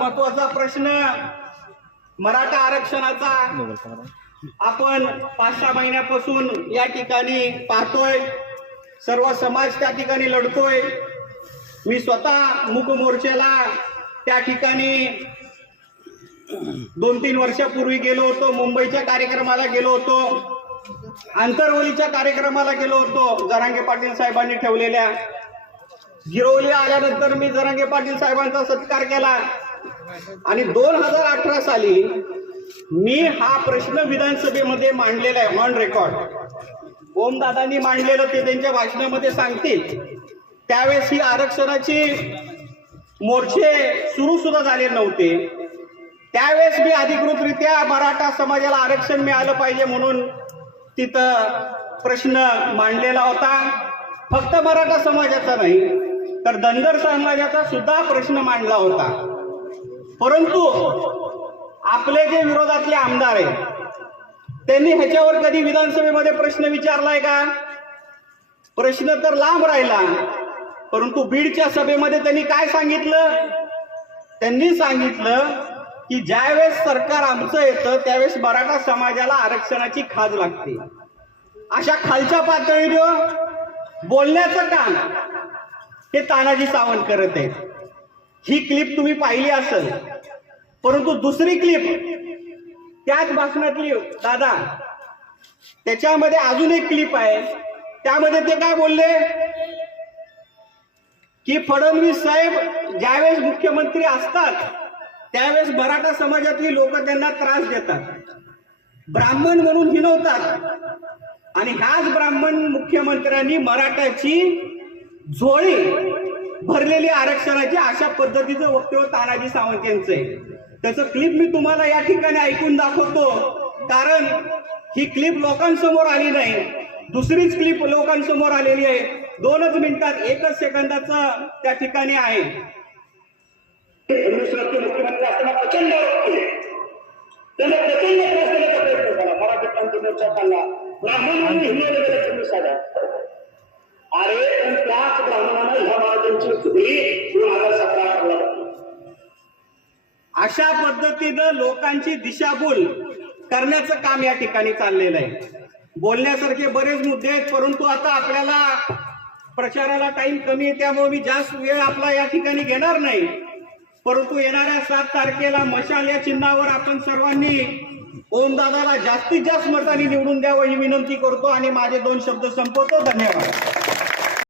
महत्त्वाचा प्रश्न. मराठा आरक्षणाचा. आपण पाच सहा महिन्यापासून या ठिकाणी पाहतोय. सर्व समाज त्या ठिकाणी लढतोय. मी स्वतः मुक मोर्चेला त्या ठिकाणी दोन तीन वर्षापूर्वी गेलो होतो. मुंबईच्या कार्यक्रमाला गेलो होतो. आंतरवलीच्या कार्यक्रमाला गेलो होतो. जरांगे पाटील साहेबांनी ठेवलेल्या. गिरवली आल्यानंतर मी जरांगे पाटील साहेबांचा सत्कार केला. आणि दोन हजार अठरा साली मी हा प्रश्न विधानसभेमध्ये मांडलेला आहे ऑन रेकॉर्ड ओमदादांनी मांडलेलं ते त्यांच्या भाषणामध्ये सांगतील. त्यावेळेस ही आरक्षणाची मोर्चे सुरू सुद्धा झाले नव्हते. त्यावेळेस मी अधिकृतरित्या मराठा समाजाला आरक्षण मिळालं पाहिजे म्हणून तिथं प्रश्न मांडलेला होता. फक्त मराठा समाजाचा नाही तर धनगर समाजाचा सुद्धा प्रश्न मांडला होता. परंतु आपले जे विरोधातले आमदार आहेत त्यांनी ह्याच्यावर कधी विधानसभेमध्ये प्रश्न विचारलाय का? प्रश्न तर लांब राहिला परंतु बीडच्या सभेमध्ये त्यांनी काय सांगितलं? त्यांनी सांगितलं की ज्यावेळेस सरकार आमचं येतं त्यावेळेस मराठा समाजाला आरक्षणाची खाज लागते. अशा खालच्या पातळीवर बोलण्याचं काम हे तानाजी सावंत करत आहेत. ही क्लिप तुम्ही पाहिली असेल. परंतु दुसरी क्लिप त्याच भाषणातली दादा त्याच्यामध्ये अजून एक क्लिप आहे. त्यामध्ये ते काय बोलले? की फडणवीस साहेब ज्यावेळेस मुख्यमंत्री असतात त्यावेळेस मराठा समाजातली लोक त्यांना त्रास देतात. ब्राह्मण म्हणून हिनवतात. आणि ह्याच ब्राह्मण मुख्यमंत्र्यांनी मराठाची झोळी भरलेली आरक्षणाची अशा पद्धतीचं वक्तव्य तानाजी सावंत यांचं आहे. त्याचं क्लिप मी तुम्हाला या ठिकाणी ऐकून दाखवतो. कारण ही क्लिप लोकांसमोर आली नाही. दुसरीच क्लिप लोकांसमोर आलेली आहे. दोनच मिनिटात एकच सेकंदाचं त्या ठिकाणी आहे. मुख्यमंत्री असताना प्रचंड त्याने प्रचंड प्रयत्न केला मराठी क्रांती मोर्चा ब्राह्मण दोन हजार सतरा अशा पद्धतीनं लोकांची दिशाभूल करण्याचं काम या ठिकाणी चाललेलं आहे. बोलण्यासारखे बरेच मुद्दे आहेत परंतु आता आपल्याला प्रचाराला टाइम कमी आहे त्यामुळे मी जास्त वेळ आपला या ठिकाणी घेणार नाही. परंतु येणाऱ्या सात तारखेला मशाल या चिन्हावर आपण सर्वांनी ओमदादाला जास्तीत जास्त मतांनी निवडून द्यावं ही विनंती करतो आणि माझे दोन शब्द संपवतो. धन्यवाद.